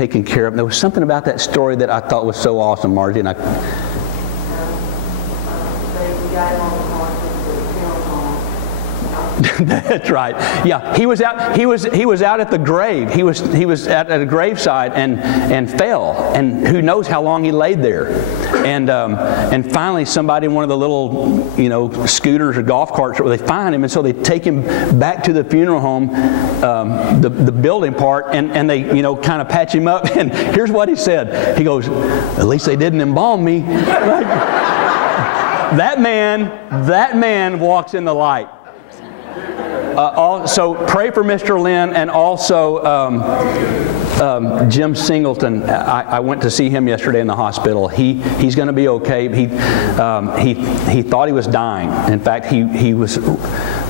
taken care of. There was something about that story that I thought was so awesome, Margie. And We got him on the horse to the funeral home. That's right. Yeah, he was out. He was out at the grave. He was at a graveside and fell. And who knows how long he laid there. And finally, somebody in one of the little scooters or golf carts, they find him, and so they take him back to the funeral home, the building part, and they kind of patch him up. And here's what he said. He goes, "At least they didn't embalm me." That man walks in the light. So pray for Mr. Lynn, and also Jim Singleton. I went to see him yesterday in the hospital. He's going to be okay. He thought he was dying. In fact, he was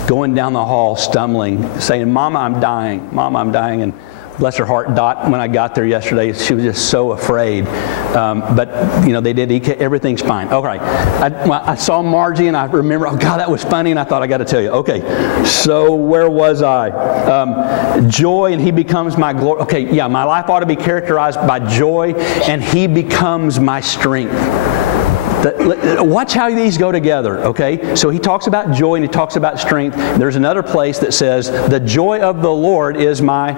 going down the hall stumbling, saying, "Mama, I'm dying. Mama, I'm dying." And bless her heart, Dot, when I got there yesterday, she was just so afraid. But they did. Everything's fine. All right. I saw Margie, and I remember, oh God, that was funny, and I thought I got to tell you. Okay. So where was I? Joy, and He becomes my glory. Okay. Yeah, my life ought to be characterized by joy, and He becomes my strength. Watch how these go together, okay? So he talks about joy and he talks about strength. There's another place that says, the joy of the Lord is my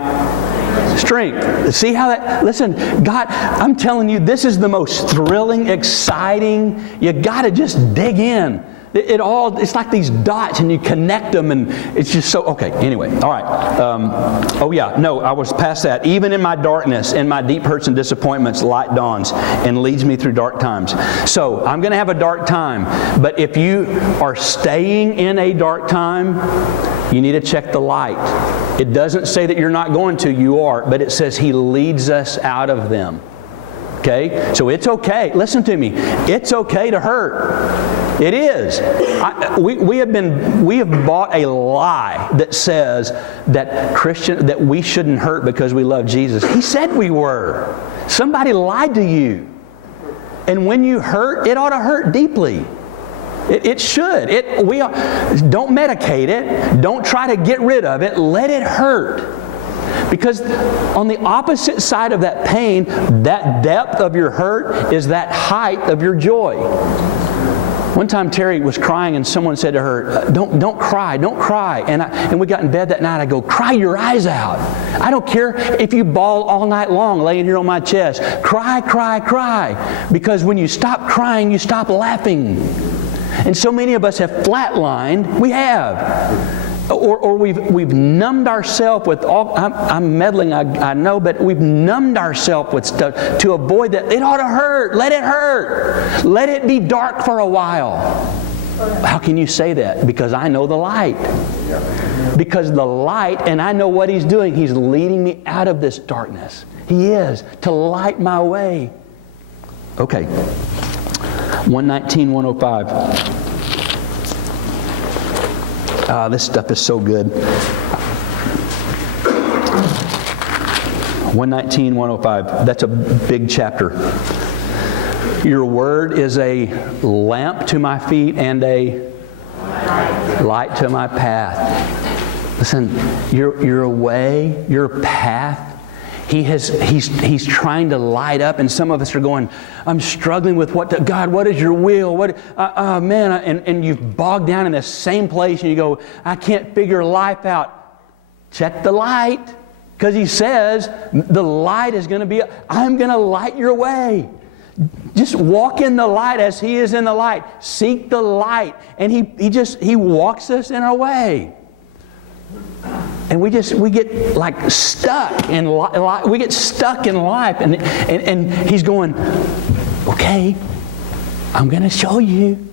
strength. See how that, listen, God, I'm telling you, this is the most thrilling, exciting, you got to just dig in. It's like these dots, and you connect them, and it's just so, okay, anyway, all right. I was past that. Even in my darkness, in my deep hurts and disappointments, light dawns and leads me through dark times. So, I'm going to have a dark time, but if you are staying in a dark time, you need to check the light. It doesn't say that you're not going to, you are, but it says He leads us out of them. Okay? So it's okay. Listen to me. It's okay to hurt. It is. We have bought a lie that says that we shouldn't hurt because we love Jesus. He said we were. Somebody lied to you. And when you hurt, it ought to hurt deeply. It should. Don't medicate it. Don't try to get rid of it. Let it hurt. Because on the opposite side of that pain, that depth of your hurt is that height of your joy. One time Terry was crying and someone said to her, don't cry. And we got in bed that night. I go, cry your eyes out. I don't care if you bawl all night long laying here on my chest. Cry. Because when you stop crying, you stop laughing. And so many of us have flatlined. We have. Or we've numbed ourselves with all, I'm meddling, I know, but we've numbed ourselves with stuff to avoid that. It ought to hurt. Let it hurt. Let it be dark for a while. How can you say that? Because I know the light. Because the light, and I know what He's doing. He's leading me out of this darkness. He is, to light my way. Okay. 119, 105. This stuff is so good. 119, 105. That's a big chapter. Your word is a lamp to my feet and a light to my path. Listen, your way, your path, He's trying to light up, and some of us are going, I'm struggling with God, what is your will? And you've bogged down in the same place, and you go, I can't figure life out. Check the light, because He says the light is going to be, I'm going to light your way. Just walk in the light as He is in the light. Seek the light, and He walks us in our way. And we get like stuck in life. We get stuck in life, and He's going, okay, I'm going to show you.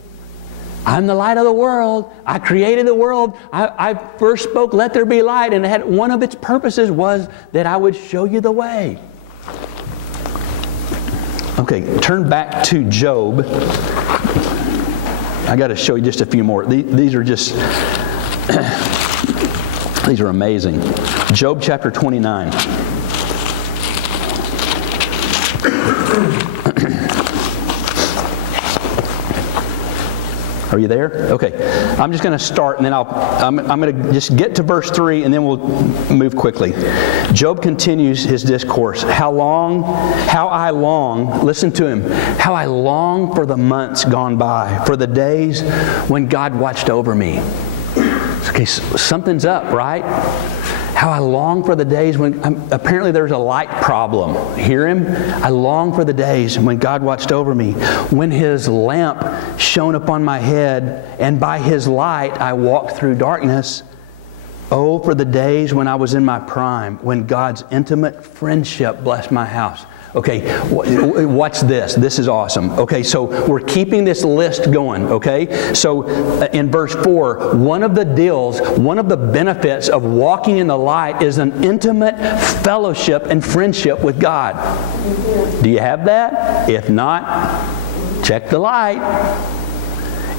I'm the light of the world. I created the world. I first spoke, let there be light, and one of its purposes was that I would show you the way. Okay, turn back to Job. I got to show you just a few more. These are just... These are amazing. Job chapter 29. Are you there? Okay. I'm just going to start, and then I'm going to just get to verse 3, and then we'll move quickly. Job continues his discourse. How I long, listen to him, how I long for the months gone by, for the days when God watched over me. Okay, something's up, right? How I long for the days when, apparently there's a light problem. Hear him? I long for the days when God watched over me, when His lamp shone upon my head, and by His light I walked through darkness. Oh, for the days when I was in my prime, when God's intimate friendship blessed my house. Okay, watch this. This is awesome. Okay, so we're keeping this list going, okay? So in verse 4, one of the benefits of walking in the light is an intimate fellowship and friendship with God. Do you have that? If not, check the light.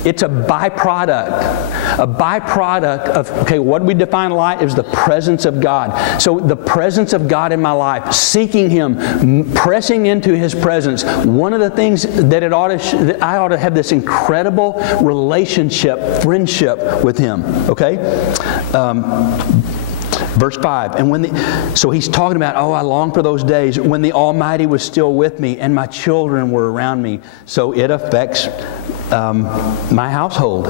It's a byproduct. A byproduct of, okay, what we define light is the presence of God. So the presence of God in my life, seeking Him, pressing into His presence. One of the things that I ought to have this incredible relationship, friendship with Him. Okay? Verse 5, and so he's talking about, I long for those days when the Almighty was still with me and my children were around me. So it affects my household.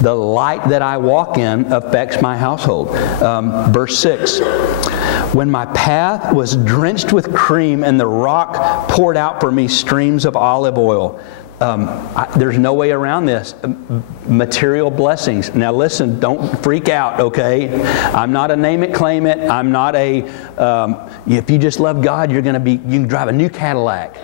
The light that I walk in affects my household. Verse 6, when my path was drenched with cream and the rock poured out for me streams of olive oil. There's no way around this. Material blessings. Now listen, don't freak out, okay? I'm not a name it, claim it. I'm not if you just love God, you can drive a new Cadillac.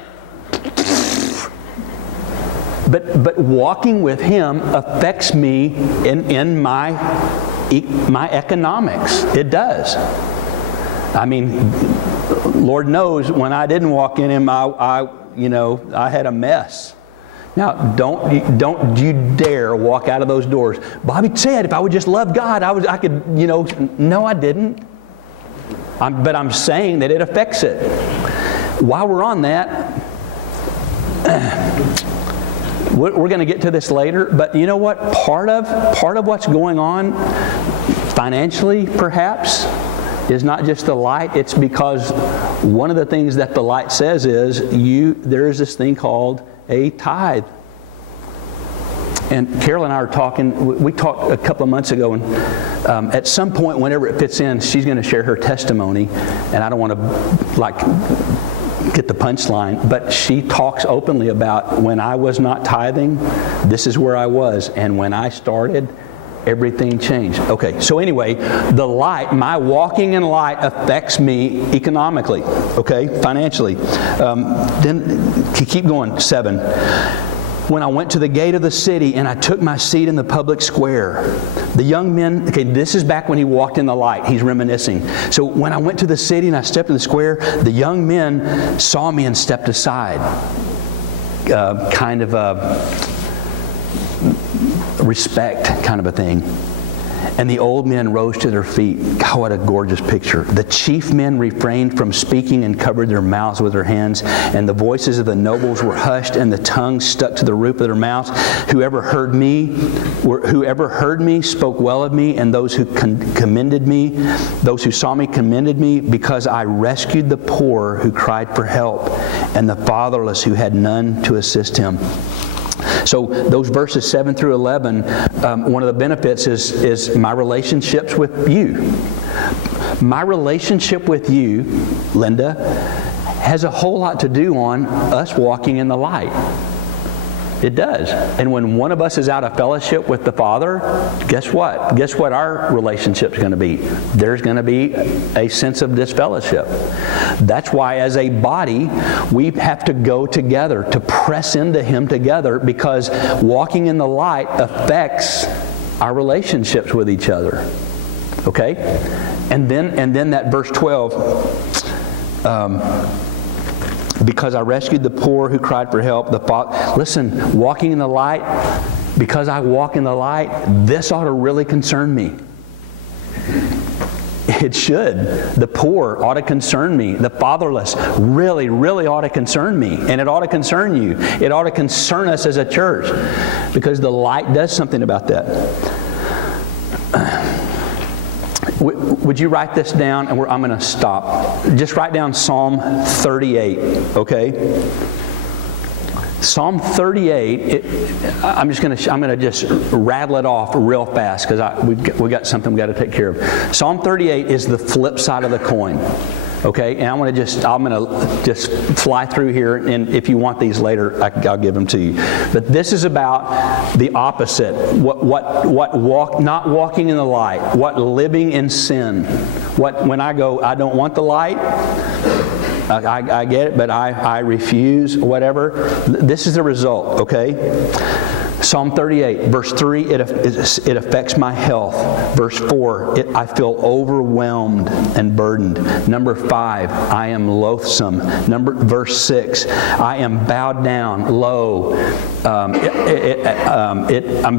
But walking with Him affects me in my economics. It does. I mean, Lord knows when I didn't walk in Him, I had a mess. Now, don't you dare walk out of those doors. Bobby said if I would just love God, I could, no, I didn't. But I'm saying that it affects it. While we're on that, we're going to get to this later, but you know what? Part of what's going on financially, perhaps, is not just the light. It's because one of the things that the light says is there is this thing called a tithe. And Carol and I are talking, we talked a couple of months ago, and at some point, whenever it fits in, she's going to share her testimony, and I don't want to get the punchline, but she talks openly about when I was not tithing, this is where I was, and when I started, everything changed. Okay, so anyway, the light, my walking in light affects me economically, okay, financially. Then keep going, 7. When I went to the gate of the city and I took my seat in the public square, the young men, okay, this is back when he walked in the light. He's reminiscing. So when I went to the city and I stepped in the square, the young men saw me and stepped aside. Kind of a respect kind of a thing. And the old men rose to their feet. God, what a gorgeous picture. The chief men refrained from speaking and covered their mouths with their hands. And the voices of the nobles were hushed and the tongues stuck to the roof of their mouths. Whoever heard me spoke well of me, and those who commended me, those who saw me commended me, because I rescued the poor who cried for help and the fatherless who had none to assist him. So those verses 7 through 11, one of the benefits is my relationships with you. My relationship with you, Linda, has a whole lot to do on us walking in the light. It does. And when one of us is out of fellowship with the Father, guess what? Guess what our relationship's going to be? There's going to be a sense of disfellowship. That's why as a body, we have to go together, to press into Him together, because walking in the light affects our relationships with each other. Okay? And then that verse 12, because I rescued the poor who cried for help. Listen, walking in the light, because I walk in the light, this ought to really concern me. It should. The poor ought to concern me. The fatherless really, really ought to concern me. And it ought to concern you. It ought to concern us as a church, because the light does something about that. Would you write this down? And I'm going to stop. Just write down Psalm 38, okay? Psalm 38, I'm going to just rattle it off real fast because we got something we got to take care of. Psalm 38 is the flip side of the coin. Okay, and I'm going to just fly through here, and if you want these later, I'll give them to you. But this is about the opposite. Not walking in the light. What living in sin. When I go, I don't want the light. I get it, but I refuse, whatever. This is the result, okay? Psalm 38, verse 3, it affects my health. Verse 4, I feel overwhelmed and burdened. Number 5, I am loathsome. Verse 6, I am bowed down, low. I'm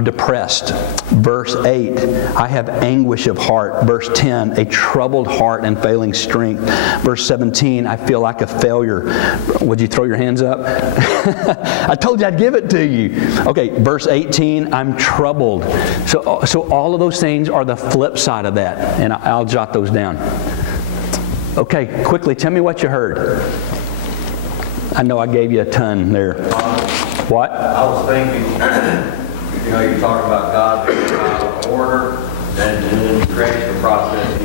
depressed. Verse 8, I have anguish of heart. Verse 10, a troubled heart and failing strength. Verse 17, I feel like a failure. Would you throw your hands up? I told you I'd give it to you. Okay, verse 18, I'm troubled. So all of those things are the flip side of that, and I'll jot those down. Okay, quickly, tell me what you heard. I know I gave you a ton there. What? I was thinking, you talk about God being out of order, and in the creation process,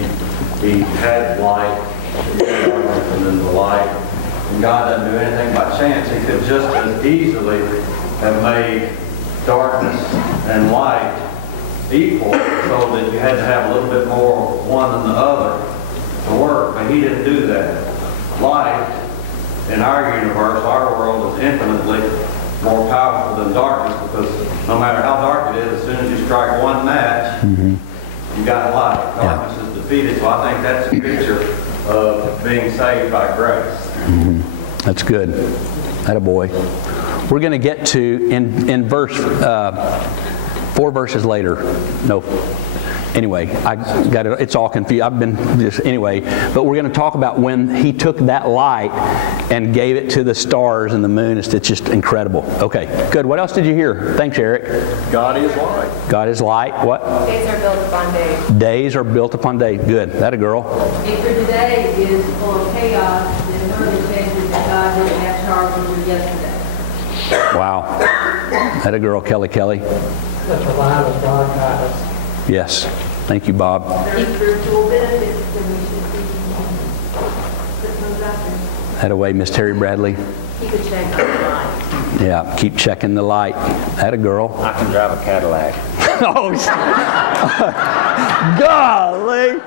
He had light, and then the light, and God doesn't do anything by chance. He could just as easily have made darkness and light equal, so that you had to have a little bit more of one than the other to work, but He didn't do that. Light, in our universe, our world, is infinitely more powerful than darkness, because no matter how dark it is, as soon as you strike one match, you got light. Darkness is defeated. So I think that's a picture of being saved by grace. That's good. Attaboy. We're going to get to, in verse, 4 verses later. No. Anyway, I got it. It's all confused. I've been just anyway. But we're going to talk about when He took that light and gave it to the stars and the moon. It's just incredible. Okay, good. What else did you hear? Thanks, Eric. God is light. God is light. What? Days are built upon days. Days are built upon days. Good. That a girl. Victor today is full of chaos. There's no indication that God didn't have charge over yesterday. Wow. That a girl, Kelly. That's a line of dark eyes. Yes. Thank you, Bob. There's spiritual benefits, and we should be putting those out there. That away, Miss Terry Bradley. Keep a check on the light. Yeah, keep checking the light. That a girl. I can drive a Cadillac. Oh, golly.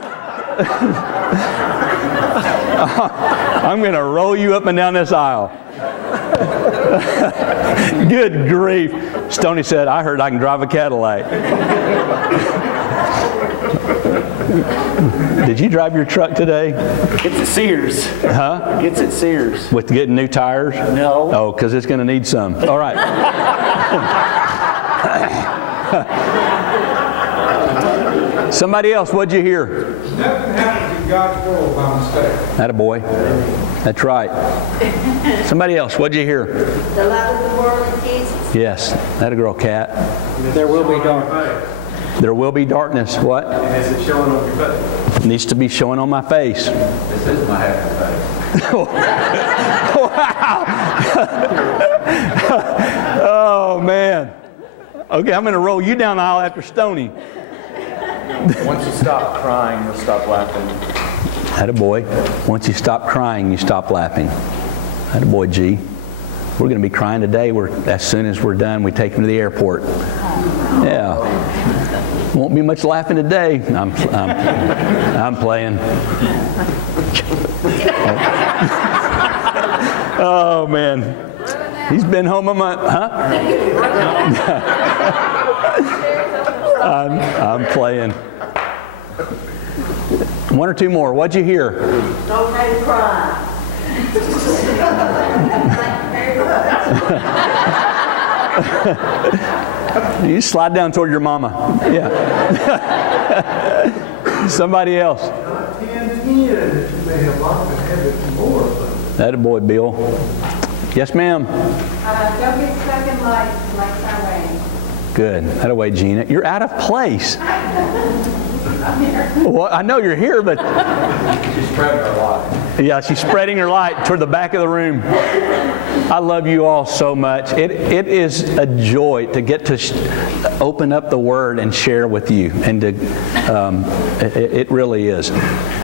I'm going to roll you up and down this aisle. Good grief. Stoney said, I heard I can drive a Cadillac. Did you drive your truck today? It's at Sears. Huh? It's at Sears. With getting new tires? No. Oh, because it's going to need some. All right. Somebody else, what'd you hear? Nothing happens in God's world by mistake. Attaboy. That's right. Somebody else, what'd you hear? The light of the world is Jesus. Yes. That a girl, Cat. There will be dark. There will be darkness. What? Is it showing on your face? Needs to be showing on my face. This is my happy face. Wow. Oh, man. Okay, I'm going to roll you down the aisle after Stoney. Once you stop crying, you'll stop laughing. Attaboy. Once you stop crying, you stop laughing. Attaboy, G. We're going to be crying today. As soon as we're done, we take him to the airport. Yeah. Won't be much laughing today. I'm playing. Oh, man. He's been home a month. Huh? I'm playing. One or two more. What'd you hear? Don't make me cry. You slide down toward your mama. Yeah. Somebody else. That a boy, Bill. Yes, ma'am. Don't get stuck in lights like Siren. Good. That away, Gina. You're out of place. Well, I know you're here, but She's spreading her light. yeah, she's spreading her light toward the back of the room. I love you all so much. It is a joy to get to open up the Word and share with you, and to it really is.